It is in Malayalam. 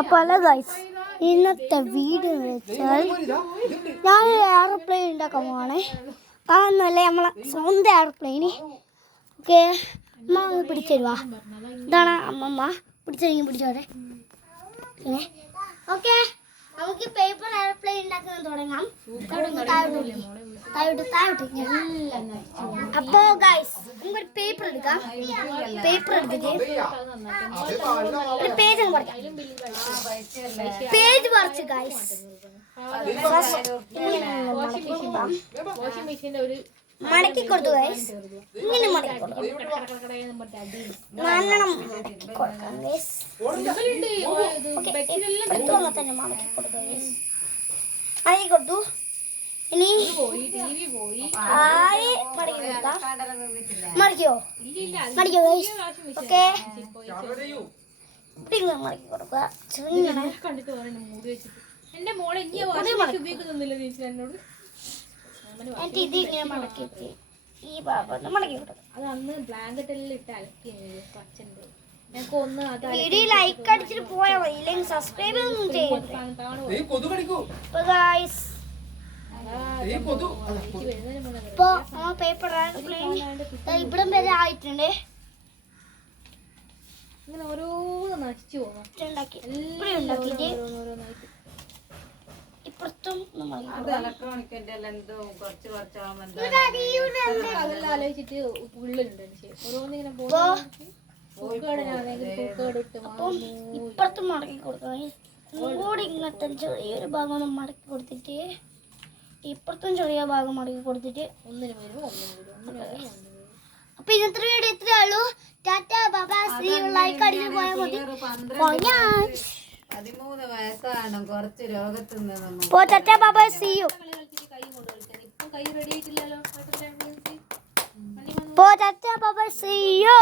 അപ്പോൾ അല്ല ഗൈസ്, ഇന്നത്തെ വീഡിയോ എന്ന് വെച്ചാൽ ഞാൻ എയർപ്ലെയിൻ ഉണ്ടാക്കാൻ പോവാണേ. അതൊന്നുമല്ല, നമ്മളെ സ്വന്തം എയർപ്ലെയിന്. ഓക്കെ, അമ്മ ഒന്ന് പിടിച്ചരുവാ. ഇതാണ് അമ്മമ്മ. പിടിച്ചോട്ടെ. പിന്നെ ഓക്കെ, നമുക്ക് പേപ്പർ എയർപ്ലെയിൻ ഉണ്ടാക്കാൻ തുടങ്ങാം. അപ്പോ ഗൈസ്, നമുക്കൊരു പേപ്പർ എടുക്കാം. പേപ്പർ എടുത്തിട്ട് ഒരു പേജ് പേജ് പറിച്ച് ഗൈസ് മടക്കി കൊടുത്തു ഗൈസ്. ഇങ്ങനെ മടക്കി കൊടുക്കാം. നല്ലോണം മടക്കി കൊടുക്കാം ഗൈസ്. തന്നെ മടക്കി കൊടുക്കാം ഗൈസ്. മടക്കി കൊടുത്തു. ഇനി മടക്കിയോ ഗൈസ്. ഓക്കെ, മടക്കി കൊടുക്കുക. എന്നിട്ട് ഇത് ഇങ്ങനെ മടക്കിയിട്ട് ഈ ഭാഗം മടക്കി കൊടുക്കുക. വീഡിയോ ലൈക്ക് അടിച്ചിട്ട് പോയാൽ മതി, ഇല്ലെങ്കിൽ സബ്സ്ക്രൈബ് ഒന്നും ചെയ്യരുത്. ഇപ്പൊ പേപ്പർ ഇവിടം വരെ ആയിട്ടുണ്ട്. ഇങ്ങനെ ഓരോന്ന് നശിച്ചു പോകും. ഇപ്പുറത്തും ആലോചിച്ചിട്ട് ഉള്ളിലുണ്ട് ഓരോന്നിങ്ങനെ ഇപ്പുറത്തും മടക്കി കൊടുക്കാം. കൂടി ഇങ്ങനത്തെ ചെറിയൊരു ഭാഗം ഒന്ന് മടക്കി കൊടുത്തിട്ട് ഇപ്പുറത്തും ചെറിയ ഭാഗം മടക്കി കൊടുത്തിട്ട് ഒന്നിന് വരും. അപ്പൊ ഇന്നത്തെ വീഡിയോ ഇത്രയേ ഉള്ളൂ. Tata bye, see you. Like അടിച്ച് പോയാൽ മതി. 13 വയസ്സാണ്. കുറച്ച് രോഗത്തുനിന്ന് tata bye, see you. Tata bye, see U.